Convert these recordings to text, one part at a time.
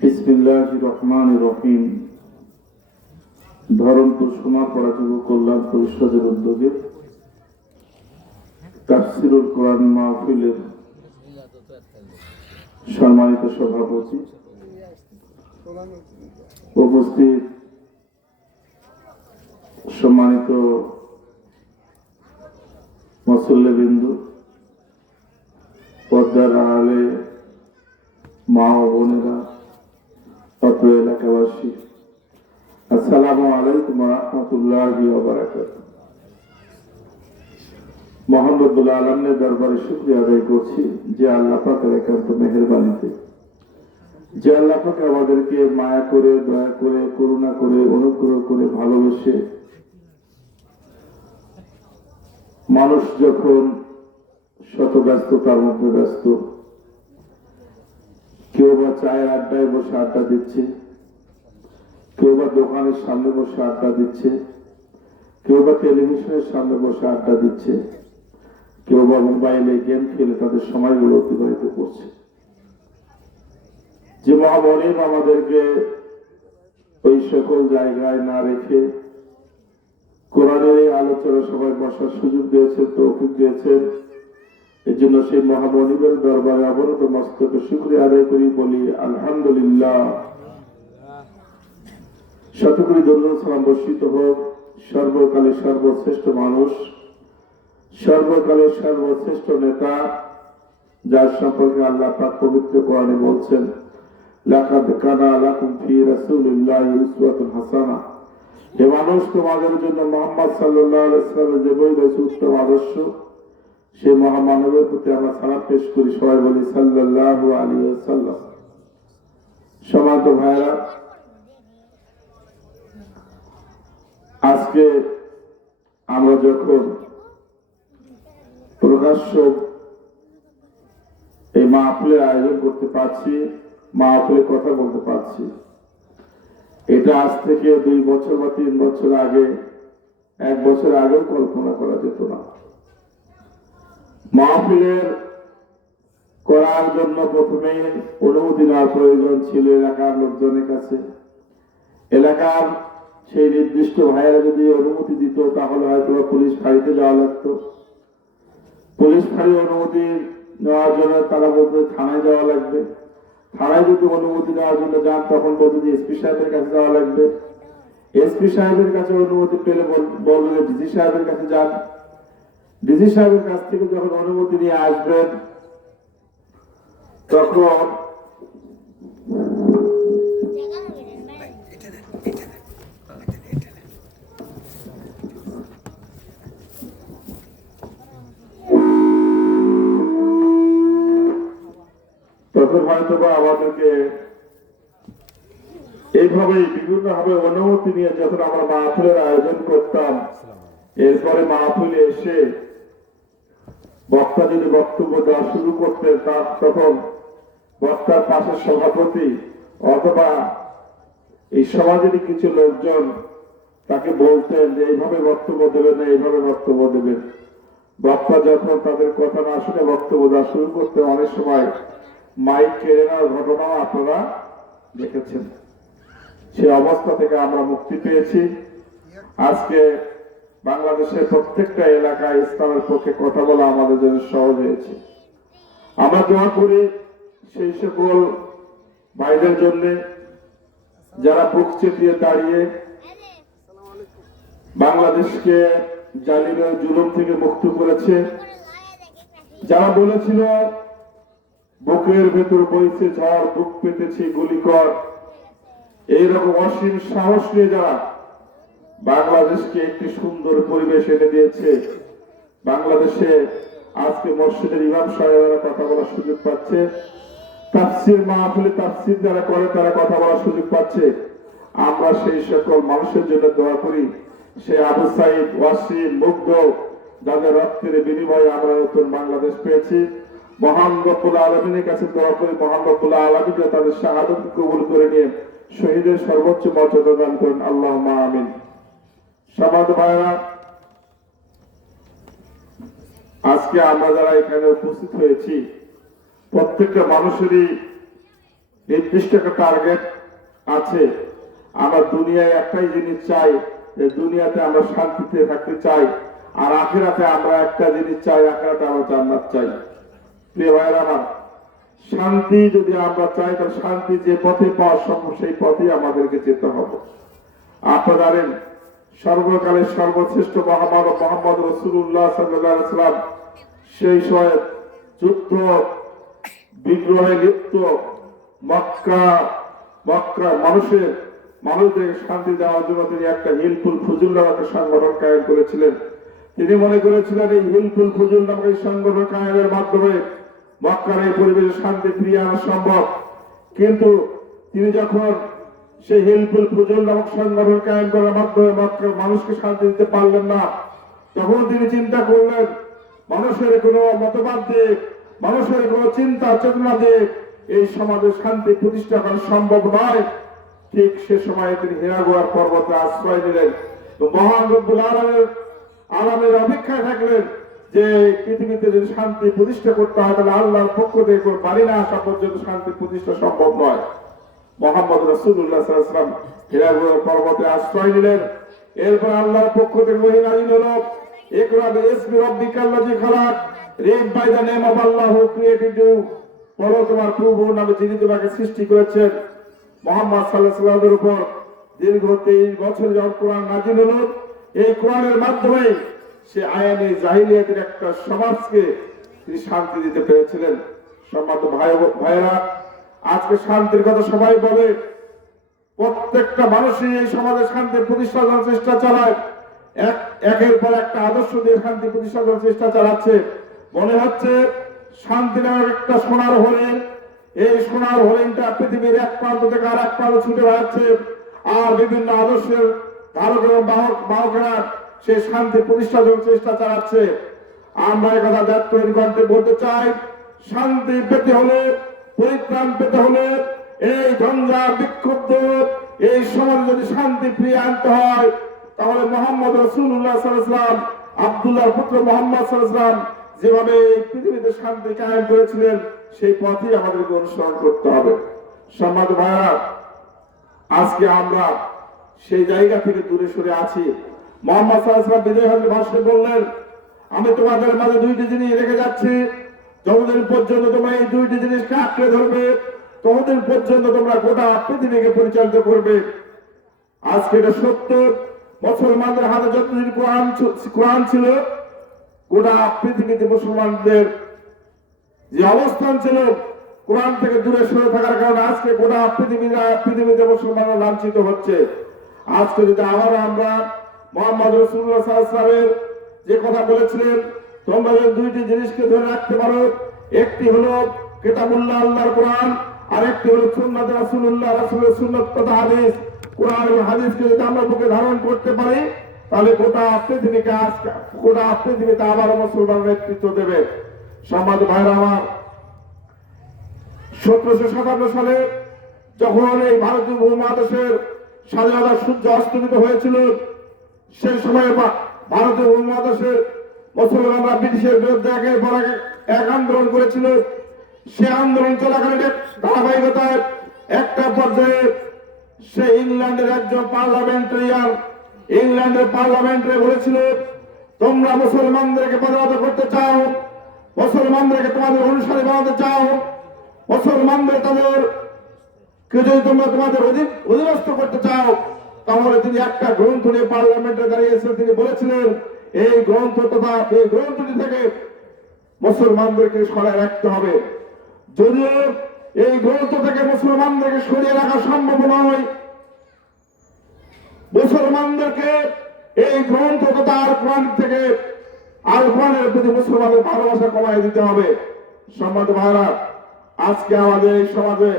বিসমিল্লাহির রহমানির রহিম। ধরমপুর সমাজপাড়া যুব কল্যাণ পরিষদের উদ্যোগে তাফসীরুল কোরআন মাহফিলের সম্মানিত সভাপতি, উপস্থিত সম্মানিত মুসল্লিবৃন্দু, পর্দার আড়ালে মা ও বোনেরা, অত্র এলাকাবাসী, আসসালামু আলাইকুম ওয়া রাহমাতুল্লাহি ওয়া বারাকাতুহু। মহান রব্বুল আলামিনের দরবারে শুকরিয়া আদায় করছি যে আল্লাহ পাকের একান্ত মেহেরবানিতে, যে আল্লাহ পাক আমাদেরকে মায়া করে, দয়া করে, করুণা করে, অনুগ্রহ করে, ভালোবেসে, মানুষ যখন শত ব্যস্ততার মধ্যে ব্যস্ত, কেউ বা চায়ের আড্ডায় বসে আড্ডা দিচ্ছে, কেউ বা দোকানের সামনে বসে আড্ডা দিচ্ছে, কেউ বা টেলিভিশনের সামনে বসে আড্ডা দিচ্ছে, কেউ বা মোবাইলে গেম খেলে তাদের সময়গুলো অতিবাহিত করছে। যে মহামনিম আমাদেরকে ওই সকল জায়গায় না রেখে কোরআনের এই আলোচনা সবাই বসার সুযোগ দিয়েছেন, তৌফিক দিয়েছেন, এই জন্য সেই মহামনিমের দরবারে অবনত মস্তকে শুকরিয়া আদায় করি, বলি আলহামদুলিল্লাহ। শতকরি ধন্যবাদ সালাম বর্ষিত হোক সর্বকালের সর্বশ্রেষ্ঠ মানুষ, সর্বকালের সর্বশ্রেষ্ঠ নেতা, যার সম্পর্কে আল্লাহ পাক পবিত্র কোরআনে বলছেন, লাকাদ কানা লাকুম ফি রাসূলিল্লাহি উসওয়াতুন হাসানাহ। হে মানুষ, তোমাদের জন্য মুহাম্মদ সাল্লাল্লাহু আলাইহি ওয়াসাল্লামের যে বই রয়েছে উত্তম আদর্শ, সেই মহামানবের প্রতি আমরা সালাম পেশ করি। সবাই বলি সাল্লাল্লাহু আলাইহি ওয়াসাল্লাম। সম্মানিত ভাইরা, আজকে আমরা যখন প্রকাশ্য এই মাহফিলের আয়োজন করতে পারছি, মাহফিলের কথা বলতে পারছি, এটা আজ থেকে 2 বছর বা 3 বছর আগে, 1 বছর আগেও কল্পনা করা যেত না। মাহফিলের করার জন্য প্রথমে অনুমতি নেওয়ার প্রয়োজন ছিল এলাকার লোকজনের কাছে। এলাকার সেই নির্দিষ্ট ভাইয়েরা যদি অনুমতি দিত, তাহলে হয়তো পুলিশ ফাঁড়িতে যাওয়া লাগতো। পুলিশ ফাঁড়ি অনুমতি নেওয়ার জন্য তারা বলতে থানায় যাওয়া লাগবে। থানায় যদি অনুমতি নেওয়ার জন্য যান, তখন বলতে যে এসপি সাহেবের কাছে যাওয়া লাগবে। এসপি সাহেবের কাছে অনুমতি পেলে বলবে যে ডিসি সাহেবের কাছে যান। ডিসি সাহেবের কাছ থেকে যখন অনুমতি নিয়ে আসবেন, তখন হয়তো বা আমাদেরকে এইভাবেই বিভিন্নভাবে অনুমতি নিয়ে যখন আমরা মাহফিলের আয়োজন করতাম, এরপরে মাহফিলে এসে বক্তা যদি বক্তব্য দেওয়া শুরু করতেন, তখন বক্তার পাশের সভাপতি অথবা এই সমাজেরই কিছু লোকজন তাকে বলতেন যে এইভাবে বক্তব্য দেবেন না, এইভাবে বক্তব্য দেবেন। বক্তা যখন তাদের কথা না শুনে বক্তব্য দেওয়া শুরু করতে, অনেক সময় মাইক কেড়ে নেওয়ার ঘটনাও আপনারা দেখেছেন। সে অবস্থা থেকে আমরা মুক্তি পেয়েছি। আজকে বাংলাদেশের প্রত্যেকটা এলাকায় ইসলামের পক্ষে কথা বলা আমাদের জন্য সহজ হয়েছে। আমরা দোয়া করি সেই সকল ভাইদের জন্য যারা বুক চেপিয়ে দাঁড়িয়ে বাংলাদেশকে জালিমের জুলুম থেকে মুক্ত করেছে, যারা বলেছিল বুকের ভেতর বইছে ঝড়, বুক পেতেছে গুলিকর, এইরকম অসীম সাহস নিয়ে যারা বাংলাদেশকে একটি সুন্দর পরিবেশ এনে দিয়েছে। বাংলাদেশে আজকে মসজিদের ইমাম সাহেবেরা কথা বলার সুযোগ পাচ্ছে, তাফসীর মাহফিলে তাফসীর যারা করে তারা কথা বলার সুযোগ পাচ্ছে। আমরা সেই সকল মানুষের জন্য দোয়া করি, সে আবু সাইদ, ওয়াসিম, মুগ্ধ, যাদের রক্তের বিনিময়ে আমরা নতুন বাংলাদেশ পেয়েছি। মহান রব্বুল আলামিনের কাছে দোয়া করি, মহান রব্বুল আলামিন তাদের শাহাদাতকে কবুল করে নিয়ে শহীদের সর্বোচ্চ মর্যাদা দান করেন, আল্লাহুম্মা আমিন। সম্মানিত ভাইরা, আজকে আমরা যারা এখানে উপস্থিত হয়েছি, প্রত্যেকটা মানুষেরই নির্দিষ্ট একটা টার্গেট আছে। আমরা দুনিয়ায় একটাই জিনিস চাই, যে দুনিয়াতে আমরা শান্তিতে থাকতে চাই, আর আখিরাতে আমরা একটা জিনিস চাই, আখিরাতে আমরা জান্নাত চাই। প্রিয় ভাইয়েরা আমার, শান্তি যদি আমরা চাই, তাহলে শান্তি যে পথে পাওয়া সম্ভব সেই পথেই আমাদেরকে যেতে হবে। আপনারা জানেন, সর্বকালের সর্বশ্রেষ্ঠ মোহাম্মদ রাসূলুল্লাহ সাল্লাল্লাহু আলাইহি ওয়াসাল্লাম সেই সময় যুদ্ধ বিগ্রহে লিপ্ত মক্কা মানুষদের শান্তি দেওয়ার জন্য তিনি একটা হিলফুল ফুজুল নামক একটা সংগঠন কায়েম করেছিলেন। তিনি মনে করেছিলেন এই হিলফুল ফুজুল নামক এই সংগঠন কায়েমের মাধ্যমে মক্কার এই পরিবেশে শান্তি ফিরিয়ে আনা সম্ভব। কিন্তু তিনি যখন সেই হিলফুল ফুজুল নামক সংগঠন কায়েম করার মাধ্যমে মক্কার মানুষকে শান্তি দিতে পারলেন না, তখন তিনি চিন্তা করলেন মানুষের কোনো মতবাদ দিয়ে, মানুষের কোনো চিন্তা চেতনা দিয়ে এই সমাজে শান্তি প্রতিষ্ঠা করা সম্ভব নয়। ঠিক সে সময়ে তিনি হিরা গুহার পর্বতে আশ্রয় নিলেন। তো মহান রব্বুল আলামিনের অপেক্ষায় থাকলেন যে পৃথিবীতে যদি শান্তি প্রতিষ্ঠা করতে হয়, তাহলে আল্লাহর পক্ষ থেকে বাড়ি না আসা পর্যন্ত শান্তি প্রতিষ্ঠা সম্ভব নয়। মোহাম্মদ রাসূলুল্লাহ সাল্লাল্লাহু আলাইহি ওয়াসাল্লাম হিরা গুহার পর্বতে আশ্রয় নিলেন। এরপর আল্লাহর পক্ষ থেকে ওহী নাযিল হলো, ইকরা বিইসমি রাব্বিকাল্লাযী খালাক, read by the name of Allah who created you, বলো তোমার প্রভুর নামে যিনি তোমাকে সৃষ্টি করেছেন। মুহাম্মদ সাল্লাল্লাহু আলাইহি ওয়াসাল্লামের উপর দীর্ঘ 23 বছর যখন কোরআন নাযিল হলো, এই কোরআনের মাধ্যমে সে আয়ানি জাহিলিয়াতের একটা সমাজকে তিনি শান্তি দিতে পেরেছিলেন। সম্মানিত ভাইয়েরা, আজকে শান্তির কথা সবাই বলে, প্রত্যেকটা মানুষই এই সমাজে শান্তি প্রতিষ্ঠা করার চেষ্টা চালায়, একের পর একটা আদর্শ দিয়ে শান্তি প্রতিষ্ঠা করার চেষ্টা চালাচ্ছে। মনে হচ্ছে শান্তি নামের একটা সোনার হরিণ, এই সোনার হরিণটা পৃথিবীর এক প্রান্ত থেকে আর এক প্রান্ত ছুটে বেড়াচ্ছে, আর বিভিন্ন আদর্শের ধারক এবং বাহকেরা সে শান্তি প্রতিষ্ঠা করার চেষ্টা চালাচ্ছে। আমরা এই কথা দায়িত্বের কণ্ঠে বলতে চাই, শান্তি পেতে হলে, পরিত্রাণ পেতে হলে, এই ঝঞ্ঝা বিক্ষুব্ধ এই সমাজে যদি শান্তি ফিরিয়ে আনতে হয়, তাহলে মোহাম্মদ রাসূলুল্লাহ সাল্লাল্লাহু আলাইহি ওয়াসাল্লাম, আব্দুল্লাহর পুত্র মোহাম্মদ সাল্লাল্লাহু আলাইহি ওয়াসাল্লাম যেভাবে এই পৃথিবীতে শান্তি কায়েম করেছিলেন, সেই পথেই আমাদেরকে অনুসরণ করতে হবে। সম্মানিত ভাইরা, আজকে আমরা সেই জায়গা থেকে দূরে সরে আছি। মোহাম্মদ সাল্লাল্লাহু আলাইহি ওয়াসাল্লাম বিজয় হজের ভাষণে বললেন, আমি তোমাদের মাঝে দুইটি জিনিস রেখে যাচ্ছি, যতদিন পর্যন্ত তোমরা এই দুইটি জিনিসকে আঁকড়ে ধরবে, ততদিন পর্যন্ত তোমরা গোটা পৃথিবীকে পরিচালিত করবে। আজকে এটা সত্য, মুসলমানদের হাতে যতদিন কোরআন ছিল, গোটা পৃথিবীতে মুসলমানদের যে অবস্থান ছিল কোরআন থেকে দূরে সরে থাকার কারণে আজকে গোটা পৃথিবীতে মুসলমানরা লাঞ্ছিত হচ্ছে। আজকে যদি আবার আমরা মুহাম্মদ রাসূলুল্লাহ সাল্লাল্লাহু আলাইহি ওয়াসাল্লামের যে কথা বলেছিলেন, তোমরা যদি দুইটি জিনিসকে ধরে রাখতে পারো, একটি হলো কিতাবুল্লাহ আল্লাহর কোরআন, আর একটি হলো সুন্নাত রাসূলুল্লাহ, রাসূলের সুন্নাত তথা হাদিস। কোরআন এবং হাদিসকে যদি আমরা বুকে ধারণ করতে পারি, তাহলে গোটা পৃথিবীতে আবার মুসলমান নেতৃত্ব দেবে। সম্মানিত ভাইরা আমার, 1757 সালে যখন এই ভারতীয় উপমহাদেশের স্বাধীনতার সূর্য অস্তমিত হয়েছিল, সেই সময় ভারতীয় উপমহাদেশের মুসলমানরা ব্রিটিশের বিরুদ্ধে একের পর এক আন্দোলন করেছিল। সে আন্দোলন চলাকালীন ধারাবাহিকতায় একটা পর্যায়ে সে ইংল্যান্ডের একজন পার্লামেন্টারি বলেছিল, তোমরা মুসলমানদেরকে পরাজিত করতে চাও, মুসলমানদেরকে তোমাদের অনুসারী বানাতে চাও, মুসলমানদের যদি তোমরা তোমাদের অধীনস্থ করতে চাও, তাহলে তিনি একটা গ্রন্থ নিয়ে পার্লামেন্টে দাঁড়িয়েছেন। তিনি বলেছিলেন, এই গ্রন্থটি থেকে মুসলমানদেরকে সরায় রাখতে হবে। যদিও এই গ্রন্থ থেকে মুসলমানদেরকে সরিয়ে রাখা সম্ভব নয়, মুসলমানদেরকে এই গ্রন্থ তথা আল কোরআন থেকে আল কোরআনের প্রতি মুসলমানদের ভালোবাসা কমাই দিতে হবে। সম্মানিত ভাইরা, আজকে আমাদের এই সমাজে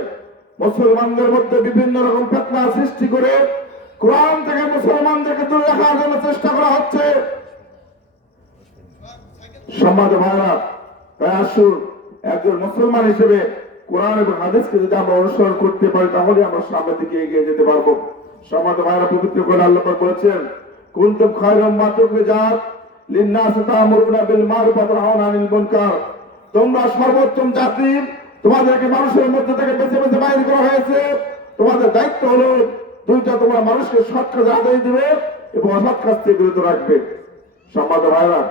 মুসলমানদের মধ্যে বিভিন্ন রকম ফিতনা সৃষ্টি করে কোরআন থেকে মুসলমানদেরকে দূরে রাখার জন্য চেষ্টা করা হচ্ছে। সম্মানিত ভাইরা, তাই আসুন একজন মুসলমান হিসেবে কোরআন এবং হাদিসকে যদি আমরা অনুসরণ করতে পারি, তাহলে আমরা সামনের দিকে এগিয়ে যেতে পারবো। সম্মানিত ভাইরা, পবিত্র কোরআনে আল্লাহ পাক বলেছেন, কুনতুম খায়রা উম্মাতিন উখরিজাত লিন-নাসি তা'মুরুনা বিল মা'রুফ ওয়া তানহাউনা আনিল মুনকার, তোমরা সর্বোত্তম জাতি, তোমাদেরকে মানুষের মধ্যে থেকে বেছে বেছে বাইর করা হয়েছে। তোমাদের দায়িত্ব হলো দুইটা, তোমরা মানুষকে সৎ কাজে আদায় দিবে এবং অসৎ কাজ থেকে বিরত রাখবে। সম্মানিত ভাইরা,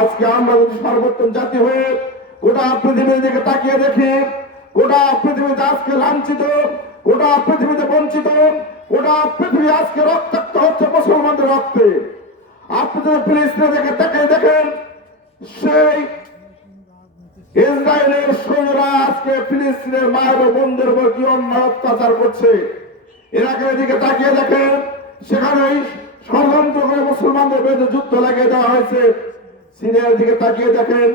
আজকে আমরা যদি সর্বোত্তম জাতি হয়ে গোটা পৃথিবীর দিকে তাকিয়ে দেখি, গোটা পৃথিবীতে আজকে লাঞ্ছিত, গোটা পৃথিবীতে বঞ্চিত, গোটা পৃথিবী আজকে রক্তাক্ত হচ্ছে মুসলমানদের রক্তে। আপনি যদি ফিলিস্তিনের দিকে তাকিয়ে দেখেন, সেই ইসরায়েলের সৈন্যরা আজকে ফিলিস্তিনের মায়ের ও বোনদের উপর কি অন্যায় অত্যাচার করছে। ইরাকের দিকে তাকিয়ে দেখেন, সেখানেই ষড়যন্ত্র করে মুসলমানদের বিরুদ্ধে যুদ্ধ লাগিয়ে দেওয়া হয়েছে। সিরিয়ার দিকে তাকিয়ে দেখেন,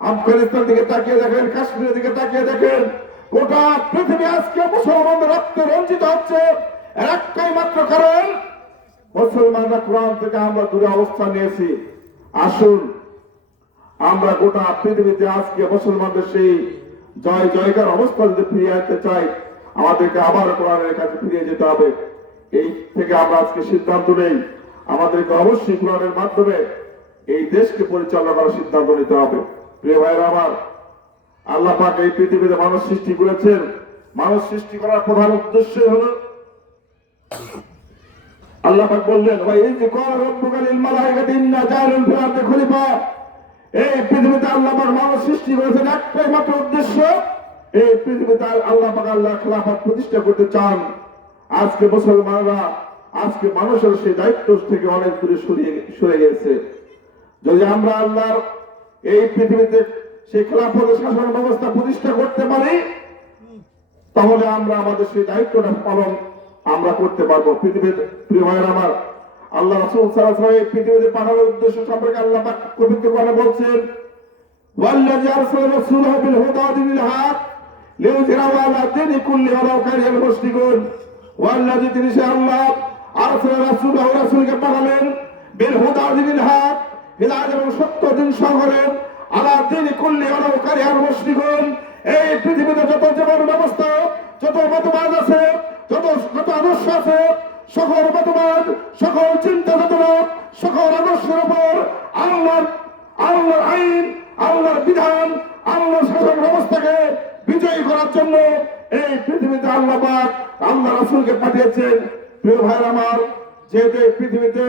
আফগানিস্তান দিকে তাকিয়ে দেখেন, কাশ্মীরের দিকে তাকিয়ে দেখেন, গোটা পৃথিবী আজকে মুসলমানদের রক্তে রঞ্জিত হচ্ছে। এর একটাই মাত্র কারণ, মুসলমানরা কোরআন থেকে আমরা দূরে অবস্থান নিয়েছি। আসুন আমরা গোটা পৃথিবীতে আজকে মুসলমানদের সেই জয় জয়কার অবস্থা যদি ফিরিয়ে আনতে চাই, আমাদেরকে আবার কোরআনের কাছে ফিরিয়ে যেতে হবে। এই থেকে আমরা আজকে সিদ্ধান্ত নেই, আমাদেরকে অবশ্যই কোরআনের মাধ্যমে এই দেশকে পরিচালনা করার সিদ্ধান্ত নিতে হবে। প্রিয় ভাইরা আমার, আল্লাহ পাক এই পৃথিবীতে মানুষ সৃষ্টি করেছেন। মানুষ সৃষ্টি করার প্রধান উদ্দেশ্য হলো, আল্লাহ পাক বললেন, ভাই এই যে কর রব্বুকা লিল মালাইকাতি ইন্না জাইলুন ফিল আরদি খলিফা, এই পৃথিবীতে আল্লাহ পাক মানুষ সৃষ্টি করেছেন একটাই মাত্র উদ্দেশ্য, এই পৃথিবীতে আল্লাহ পাক খেলাফত প্রতিষ্ঠা করতে চান। আজকে মুসলমানরা আজকে মানুষের সেই দায়িত্ব থেকে অনেক দূরে সরে গেছে। যদি আমরা আল্লাহর এই পৃথিবীতে সেই খেলাফতের শাসন ব্যবস্থা প্রতিষ্ঠা করতে পারি, তাহলে আমরা আমাদের সেই দায়িত্বটা পালন আমরা করতে পারবো। পৃথিবীর প্রিয় ভাইয়ের আমার, আল্লাহ রাসূল সাল্লাল্লাহু আলাইহি ওয়াসাল্লাম এই পৃথিবীতে পাঠানোর উদ্দেশ্য সম্পর্কে আল্লাহ পাক পবিত্র কোরআনে বলছেন, ওয়াল্লাযী আরসালা রাসূলাহু বিল হুদা ওয়া দিনিল হক লিইয়ুযহিরাহু আলা দীনি কুল্লি ওয়ালাউ কারিহাল মুশরিকুন। ওয়াল্লাযী, তিনি সে আল্লাহ, আরসালা রাসূলাহু, রাসূলকে পাঠালেন, বিল হুদা ওয়া দিনিল হক, হিদায়াত এবং সত্য দিন সহকারে, আলা দীনি কুল্লি ওয়ালাউ কারিহাল মুশরিকুন। এই পৃথিবীতে যত জীবন ব্যবস্থা, যত মতবাদ আছে, যত আদর্শ আছে, সকল মতবাদ, সকল চিন্তা চেতনা, সকল আদর্শের উপর আল্লাহর আইন, আল্লাহর বিধান, আল্লাহর শাসন ব্যবস্থাকে বিজয়ী করার জন্য এই পৃথিবীতে আল্লাহ পাক আল্লাহ রাসূলকে পাঠিয়েছেন। প্রিয় ভাইয়ের আমার, যেহেতু এই পৃথিবীতে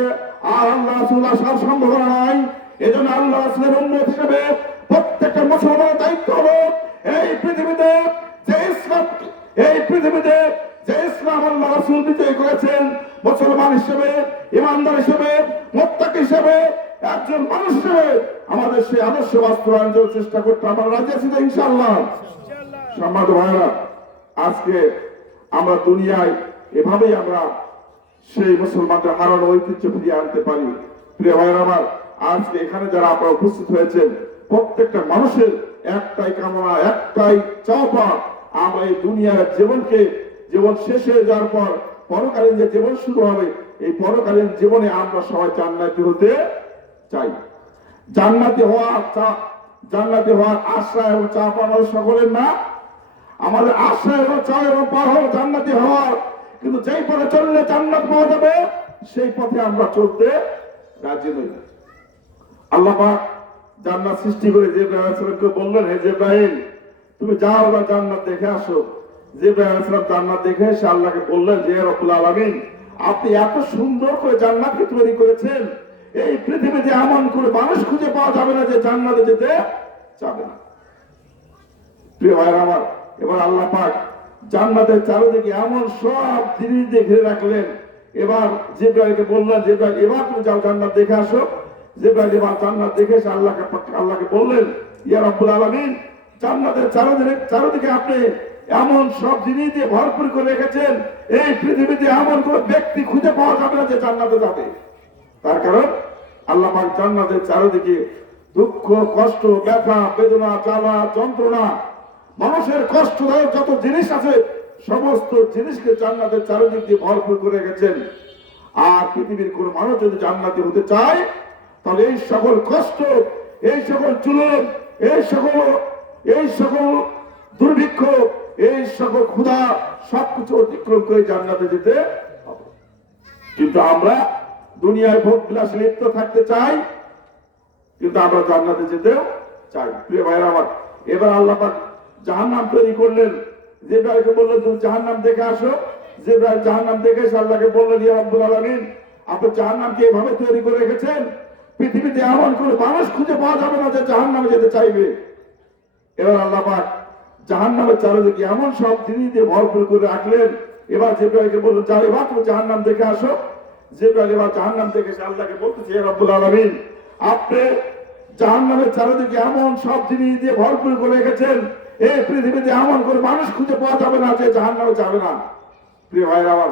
আর আল্লাহ রাসূল আসার সম্ভাবনা নাই, এজন্য আল্লাহ রাসূলের উম্মত হিসেবে প্রত্যেকটা মুসলমানের দায়িত্ব হলো এই পৃথিবীতে যে ইসলাম, এই পৃথিবীতে যে ইসলাম আল্লাহ রাসূল বিজয় করেছেন, মুসলমান হিসেবে, ইমানদার হিসেবে, মুত্তাকি হিসেবে, একজন মানুষ হিসেবে আমাদের সেই আদর্শ বাস্তবায়নের চেষ্টা করতে আমরা রাজি আছি তো ইনশাআল্লাহ। সম্মানিত ভাইরা, আজকে আমরা দুনিয়ায় এভাবেই আমরা সেই মুসলমানদের হারানো ঐতিহ্য ফিরিয়ে আনতে পারি। প্রিয় ভাইরা আমার, আজকে এখানে যারা আপনারা উপস্থিত হয়েছেন, প্রত্যেকটা মানুষের একটাই কামনা, একটাই চাওয়া, আমরা এই দুনিয়ার জীবনকে, জীবন শেষ হয়ে যাওয়ার পর পরকালীন যে জীবন শুরু হবে, এই পরকালীন জীবনে আমরা সবাই জান্নাতি হতে চাই। জান্নাতি হওয়ার আশা এবং চাওয়া আমাদের সকলের না। আমাদের আশা এবং চাওয়া এবং পাওয়া হলো জান্নাতি হওয়ার, কিন্তু যেই পথে চললে জান্নাত পাওয়া যাবে সেই পথে আমরা চলতে রাজি নই। আল্লাহ পাক জান্নাত সৃষ্টি করে জিবরাইল আলাইহিস সালামকে বললেন, হে জিবরাইল, তুমি যাও এবার জান্নাত দেখে আসো। জিবরাইল আলাইহিস সালাম জান্নাত দেখে এসে আল্লাহকে বললেন, যে রব্বুল আলামিন, আপনি এত সুন্দর করে জান্নাতকে তৈরি করেছেন, এই পৃথিবীতে এমন করে মানুষ খুঁজে পাওয়া যাবে না যে জান্নাতে যেতে চাবে না। প্রিয় ভাইরা আমার, এবার আল্লাহ পাক জান্নাতের চারিদিকে এমন সব জিনিস দিয়ে ঘিরে রাখলেন। এবার জিবরাইলকে বললেন, জিবরাইল, এবার তুমি যাও জান্নাত দেখে আসো। জিবরাইল এবার জান্নাত দেখে এসে আল্লাহকে বললেন, ইয়া রব্বুল আলামিন, জান্নাতের চারিদিকে আপনি এমন সব জিনিস দিয়ে ভরপুর করে রেখেছেন, এই পৃথিবীতে এমন কোন ব্যক্তি খুঁজে পাওয়া যাবে না যে জান্নাতে যাবে। তার কারণ আল্লাহ পাক জান্নাতের চারিদিকে দুঃখ, কষ্ট, ব্যথা, বেদনা, জ্বালা, যন্ত্রণা, মানুষের কষ্টদায়ক যত জিনিস আছে, সমস্ত জিনিসকে জান্নাতের চারিদিক দিয়ে ভরপুর করে রেখেছেন। আর পৃথিবীর কোন মানুষ যদি জান্নাতি হতে চায়, তাহলে এই সকল কষ্ট, এই সকল জুলুম, এই সকল দুর্ভিক্ষ, এই সকল ক্ষুধা, সবকিছু অতিক্রম করে জান্নাতে যেতে হবে। কিন্তু আমরা দুনিয়ায় ভোগ বিলাসে লিপ্ত থাকতে চাই, কিন্তু আমরা জান্নাতে যেতেও চাই। প্রিয় ভাইরা আমার, এবার আল্লাহ পাক জাহান্নাম তৈরি করলেন। জিবরাইলকে বললেন তুমি জাহান্নাম দেখে আসো। জিবরাইল জাহান্নাম দেখে এসে আল্লাহকে বললেন, ইয়া রাব্বুল আলামিন, আপনি জাহান্নামকে এভাবে তৈরি করে রেখেছেন, পৃথিবীতে এমন কোনো মানুষ খুঁজে পাওয়া যাবে না যে জাহান্নামে যেতে চাইবে। এবার আল্লাহ পাক জাহান্নামের চারিদিকে এমন সব জিনিস দিয়ে ভরপুর করে রাখলেন। এবার জিবরাইলকে বললেন, যাও এবার তুমি জাহান্নাম দেখে আসো। জিবরাইল এবার জাহান্নাম দেখে এসে আল্লাহকে বলতেছে, ইয়া রাব্বুল আলামিন, আপনি জাহান্নামের চারিদিকে এমন সব জিনিস দিয়ে ভরপুর করে রেখেছেন, এই পৃথিবীতে এমন করে মানুষ খুঁজে পাওয়া যাবে না যে জাহান্নামে যাবে না। প্রিয় ভাইরা আমার,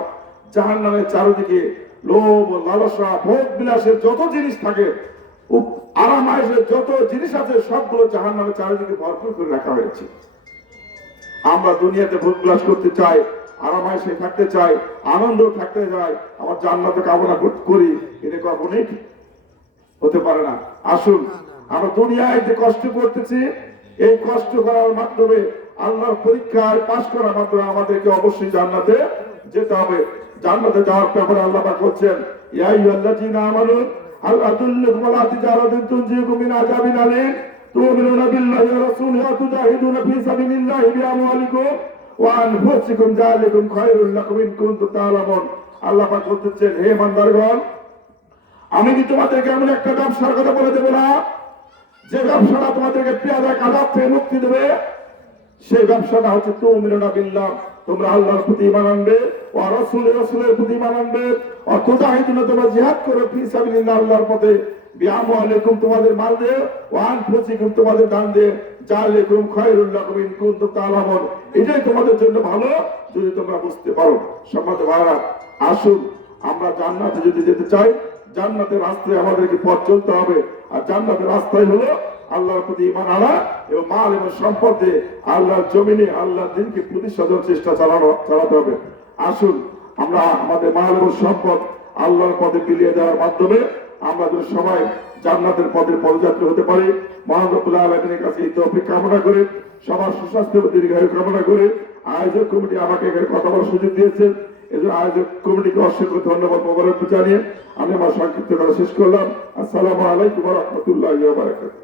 জাহান্নামের চারিদিকে লোভ ও লালসা, ভোগ বিলাসের যত জিনিস থাকে, আরাম আয়েশের যত জিনিস আছে, সবগুলো জাহান্নামের চারিদিকে ভরপুর করে রাখা হয়েছে। আমরা দুনিয়াতে ভোগ বিলাস করতে চাই, আরাম আয়েশে থাকতে চাই, আনন্দ থাকতে চাই, আমার জান্নাতে কামনা করি, এটা কখনোই হতে পারে না। আসুন, আমরা দুনিয়ায় যে কষ্ট করতেছি, এই কষ্ট করার মাধ্যমে আল্লাহর পরীক্ষায় পাশ করার মাধ্যমে আমাদেরকে অবশ্যই জান্নাতে যেতে হবে। জান্নাতে যাওয়ার ব্যাপারে আল্লাহ পাক বলছেন, ইয়া আইয়ুহাল্লাযীনা আমানু হাল আদুল্লুকুম আলা তিজারাতিন তুনজিকুম মিন আযাবিন আলীম তু'মিনুনা বিল্লাহি ওয়া রাসূলিহি ওয়া তুজাহিদুনা ফী সাবিলিল্লাহি বিআমওয়ালিকুম ওয়া আনফুসিকুম যালিকুম খায়রুল লাকুম ইন কুনতুম তা'লামুন। আল্লাহ পাক বলতেছেন, হে ইমানদারগণ, আমি কি তোমাদেরকে এমন একটা ব্যবসার কথা বলে দেবো না যে ব্যবসাটা তোমাদেরকে পেয়াদা কাদাব থেকে মুক্তি দেবে? সেই ব্যবসাটা হচ্ছে তুমিনুনা বিল্লাহ, তোমরা আল্লাহর প্রতি ঈমান আনবে, ওয়া রাসূলের প্রতি ঈমান আনবে, ওয়া তুজাহিদুনা, তোমরা জিহাদ করো ফী সাবিলিল্লাহ, আল্লাহর পথে, বিআমওয়ালিকুম, তোমাদের মাল দিয়ে, ওয়া আনফুসিকুম, তোমাদের দান দিয়ে, যালিকুম খায়রুল লাকুম ইন কুনতুম তা'লামুন, এটাই তোমাদের জন্য ভালো যদি তোমরা বুঝতে পারো। সম্মানিত ভাইরা, আসুন আমরা জান্নাতে যদি যেতে চাই, জান্নাতের রাস্তায় আমাদেরকে পথ চলতে হবে। আর জান্নাতের রাস্তায় হলো আল্লাহর প্রতি ঈমান আনা এবং মাল এবং সম্পদে আল্লাহর জমিনে আল্লাহর দিনকে প্রতিষ্ঠা করার চেষ্টা চালাতে হবে। আসুন আমরা আমাদের মাল এবং সম্পদ আল্লাহর পথে বিলিয়ে দেওয়ার মাধ্যমে আমরা যেন সবাই জান্নাতের পথে পদযাত্রী হতে পারি। মহান রব্বুল আলামিনের কাছে এই তৌফিক কামনা করে, সবার সুস্বাস্থ্য ও দীর্ঘায়ু কামনা করে, আয়োজক কমিটি আমাকে এখানে কথা বলার সুযোগ দিয়েছে, এজন্য আয়োজক কমিটিকে অসংখ্য ধন্যবাদ মোবারক জানিয়ে আমি আমার সংক্ষিপ্ত কথা শেষ করলাম। আসসালামু আলাইকুম ওয়া রাহমাতুল্লাহি ওয়া বারাকাতুহু।